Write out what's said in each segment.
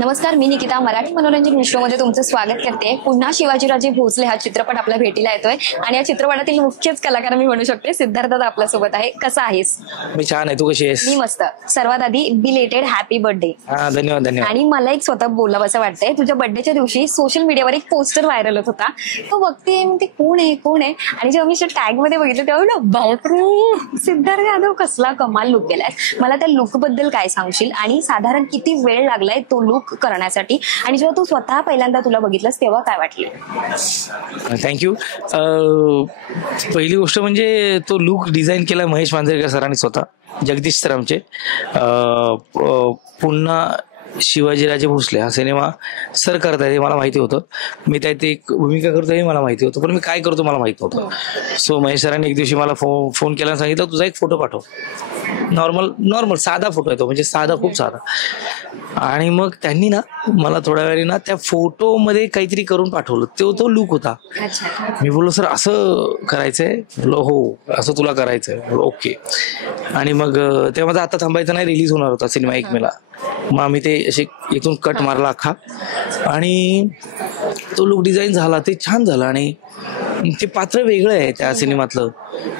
नमस्कार, मी निकिता मराठी मनोरंजन विश्वमध्ये तुमचं स्वागत करते. पुन्हा शिवाजीराजे भोसले हा चित्रपट आपल्या भेटीला येतोय आणि या चित्रपटातील मुख्यच कलाकार मी म्हणू शकते सिद्धार्थ दादा आपल्या सोबत आहे. कसा आहेस? मी छान आहे, तू कशी आहेस? मी मस्त. सर्वात आधी बिलेटेड हॅपी बर्थडे. धन्यवाद धन्यवाद. आणि मला एक स्वतः बोलावं असं वाटतंय, तुझ्या बर्थडेच्या दिवशी सोशल मीडियावर एक पोस्टर व्हायरल होत होता. तो बघते ते कोण आहे आणि जेव्हा मी टॅग मध्ये बघितलं तेव्हा बापरे, सिद्धार्थ यादव कसला कमाल लुक केलाय. मला त्या लुक बद्दल काय सांगशील आणि साधारण किती वेळ लागलाय तो लुक करण्यासाठी आणि जेव्हा तू स्वतः पहिल्यांदा तुला बघितलंस तेव्हा काय वाटलं? थँक्यू. पहिली गोष्ट म्हणजे तो लुक डिझाईन केला महेश मांजरेकर सरांनी स्वतः, जगदीश सर आमचे. पुन्हा शिवाजीराजे भोसले हा सिनेमा सर करताय हे मला माहिती होतं. मी त्यात एक भूमिका करतो हे मला माहिती होतं, पण मी काय करतो मला माहित नव्हतं. सो महेश सरांनी एक दिवशी मला फोन केला आणि सांगितलं तुझा एक फोटो पाठव. नॉर्मल साधा फोटो आहे तो, म्हणजे साधा, खूप साधा. आणि मग त्यांनी ना मला थोड्या वेळाने ना त्या फोटो मध्ये काहीतरी करून पाठवलं. तो लुक होता. मी बोललो सर असं करायचंय? बोललो हो असं तुला करायचंय. ओके. आणि मग तेव्हा माझा आता थांबायचं नाही, रिलीज होणार होता सिनेमा 1 मेला. मग आम्ही ते असे इथून कट मारला अख्खा आणि तो लुक डिझाईन झाला, ते छान झालं. आणि ते पात्र वेगळं आहे त्या सिनेमातलं.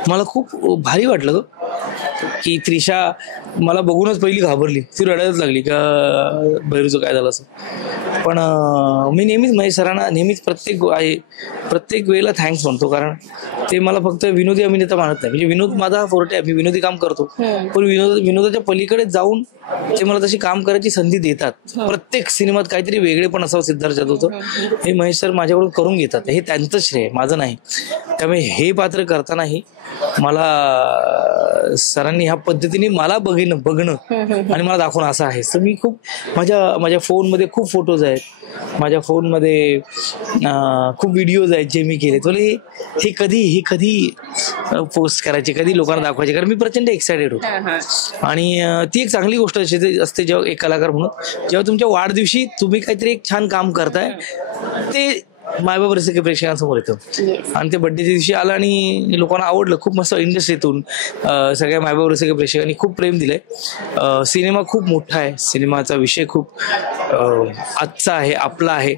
मला खूप भारी वाटलं की त्रिशा मला बघूनच पहिली घाबरली, ती रडायलाच लागली का भैरूचं काय झालं असं. पण मी नेहमीच महेश सरांना नेहमीच प्रत्येक वेळेला थँक्स म्हणतो, कारण ते मला फक्त विनोदी अभिनेता मानत नाही. म्हणजे विनोद माझा फोर्टे आहे, मी विनोदी काम करतो, पण विनोदाच्या पलीकडे जाऊन ते मला तशी काम करायची संधी देतात. प्रत्येक सिनेमात काहीतरी वेगळे पण असावं सिद्धार्थ जाधवचं, हे महेश सर माझ्याकडून करून घेतात. हे त्यांचं श्रेय, माझं नाही. त्यामुळे हे पात्र करतानाही मला सरांनी ह्या पद्धतीने मला बघणं आणि मला दाखवणं असं आहे. तर मी खूप माझ्या फोनमध्ये खूप फोटोज आहेत, माझ्या फोनमध्ये खूप व्हिडिओज आहेत जे मी केले. तुला हे कधी पोस्ट करायचे, कधी लोकांना दाखवायचे, कारण मी प्रचंड एक्सायटेड होतो. आणि ती एक चांगली गोष्ट असते जेव्हा एक कलाकार म्हणून जेव्हा तुमच्या वाढदिवशी तुम्ही काहीतरी एक छान काम करताय, ते मायबाप रसिक प्रेक्षकांसमोर येतं. आणि ते बर्थडेच्या दिवशी आलं आणि लोकांना आवडलं. खूप मस्त इंडस्ट्रीतून सगळ्या मायबाप रसिक प्रेक्षकांनी खूप प्रेम दिलंय. सिनेमा खूप मोठा आहे, सिनेमाचा विषय खूप आजचा आहे, आपला आहे.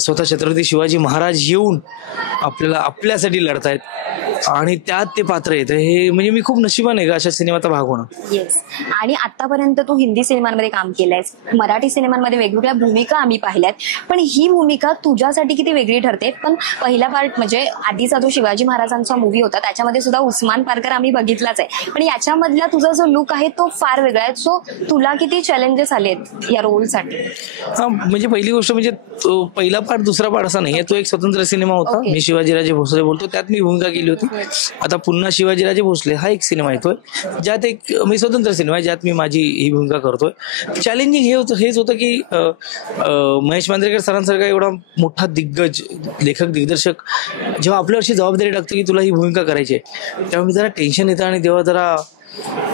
स्वतः छत्रपती शिवाजी महाराज येऊन आपल्यासाठी लढतायत आणि त्यात ते पात्र येतं. हे म्हणजे मी खूप नशिबान आहे का अशा सिनेमाचा भाग होणं. येस. आणि आतापर्यंत तू हिंदी सिनेमांमध्ये काम केलंयस, मराठी सिनेमांमध्ये वेगवेगळ्या भूमिका आम्ही पाहिल्यात, पण ही भूमिका तुझ्यासाठी किती वेगळी ठरते? पण पहिला पार्ट म्हणजे आधीचा जो शिवाजी महाराजांचा मूवी होता त्याच्यामध्ये सुद्धा उस्मान पारकर आम्ही बघितलाच आहे, पण याच्यामधला तुझा जो लुक आहे तो फार वेगळा आहे. सो तुला किती चॅलेंजेस आलेत या रोलसाठी? हा, म्हणजे पहिली गोष्ट म्हणजे पहिला पार्ट दुसरा पार्ट असा नाहीये, तो एक स्वतंत्र सिनेमा होता. मी शिवाजीराजे भोसले बोलतो, त्यात मी भूमिका केली होती. आता पुन्हा शिवाजीराजे भोसले हा एक सिनेमा येतोय ज्यात एक मी स्वतंत्र सिनेमा आहे, ज्यात मी माझी ही भूमिका करतोय. चॅलेंजिंग हेच होतं की महेश मांजरेकर सरांसारखा एवढा मोठा दिग्गज लेखक दिग्दर्शक जेव्हा आपल्यावरची जबाबदारी टाकतो की तुला ही भूमिका करायची आहे, तेव्हा मी जरा टेन्शन येतं आणि तेव्हा जरा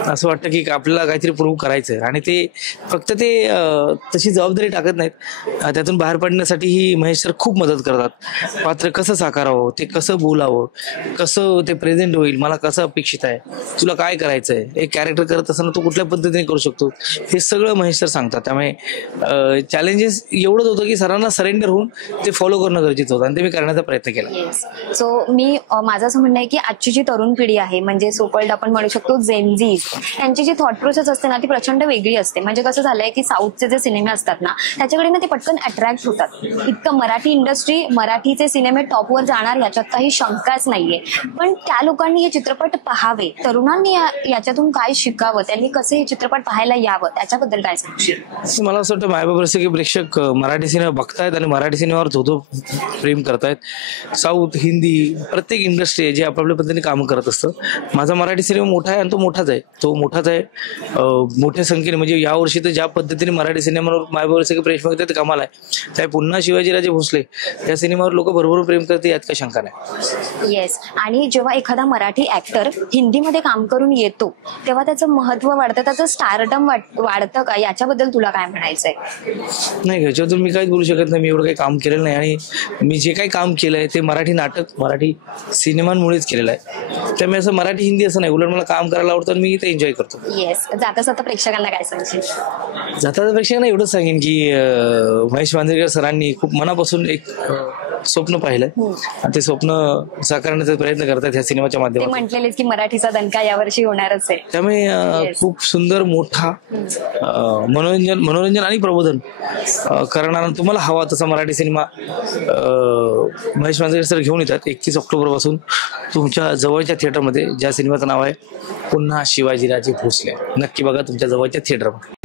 असं वाटतं की आपल्याला काहीतरी प्रूव्ह करायचंय. आणि ते फक्त ते तशी जबाबदारी टाकत नाहीत, त्यातून बाहेर पडण्यासाठी ही महेश सर खूप मदत करतात. पात्र कसं साकारावं, ते कसं बोलावं, कसं ते प्रेझेंट होईल, मला कसं अपेक्षित आहे, तुला काय करायचंय, एक कॅरेक्टर करत असताना तू कुठल्या पद्धतीने करू शकतो, हे सगळं महेश सर सांगतात. त्यामुळे चॅलेंजेस एवढंच होतं की सरांना सरेंडर होऊन ते फॉलो करणं गरजेचं होतं आणि ते मी करण्याचा प्रयत्न केला. सो मी माझं असं म्हणणं आहे की आजची जी तरुण पिढी आहे, म्हणजे सोकॉल्ड आपण म्हणू शकतो त्यांची जी थॉट प्रोसेस असते ना ती प्रचंड वेगळी असते. म्हणजे कसं झालंय की साऊथचे जे सिनेमे असतात ना त्याच्याकडे ना ते पटकन अट्रॅक्ट होतात. इतकं मराठी इंडस्ट्री, मराठीचे सिनेमे टॉपवर जाणार याच्यात काही शंकाच नाहीये. पण त्या लोकांनी हे चित्रपट पाहावे, तरुणांनी याच्यातून काय शिकावं, त्यांनी कसे हे चित्रपट पाहायला यावं, त्याच्याबद्दल काय सांगशील? मला असं वाटतं मायबाप रसिक प्रेक्षक मराठी सिनेमा बघतायत आणि मराठी सिनेमावर जो प्रेम करतायत. साऊथ, हिंदी, प्रत्येक इंडस्ट्री आहे जे आपापल्या पद्धतीने काम करत असतं. माझा मराठी सिनेमा मोठा आहे आणि तो मोठाच आहे. मोठ्या संख्येने, म्हणजे यावर्षी तर ज्या पद्धतीने मराठी सिनेमावर मायबाप रसिक प्रेम करतात ते कमाल आहे. त्या पुन्हा शिवाजीराजे भोसले या सिनेमावर लोक भरभरून प्रेम करते, यात काही शंका नाही. येस. आणि जेव्हा एखादा मराठी ऍक्टर हिंदीमध्ये काम करून येतो तेव्हा त्याचं महत्व वाढतं, त्याचं स्टारडम वाढतं का, याच्याबद्दल तुला काय म्हणायचंय? नाही, याच्यातून मी काहीच बोलू शकत नाही. मी एवढं काही काम केलेलं नाही आणि मी जे काही काम केलंय ते मराठी नाटक, मराठी सिनेमांमुळेच केलेलं आहे. त्यामुळे असं मराठी हिंदी असं नाही, उलट मला काम करायला आवडतं. मी ते एन्जॉय करतो. येस, जाता जाता प्रेक्षकांना काय सांगशील? जाता प्रेक्षकांना एवढंच सांगेन की महेश मांजरेकर सरांनी खूप मनापासून एक स्वप्न पाहिलं आणि ते स्वप्न साकारण्याचा प्रयत्न करतात ह्या सिनेमाच्या ते माध्यमातून. म्हटलेलेच की मराठीचा दणका यावर्षी होणारच आहे. त्यामुळे Yes. खूप सुंदर मोठा मनोरंजन आणि प्रबोधन करणारा तुम्हाला हवा तसा मराठी सिनेमा महेश मांजरेकर सर घेऊन येतात 31 ऑक्टोबर पासून तुमच्या जवळच्या थिएटरमध्ये, ज्या सिनेमाचं नाव आहे पुन्हा शिवाजीराजे भोसले. नक्की बघा तुमच्या जवळच्या थिएटरमध्ये.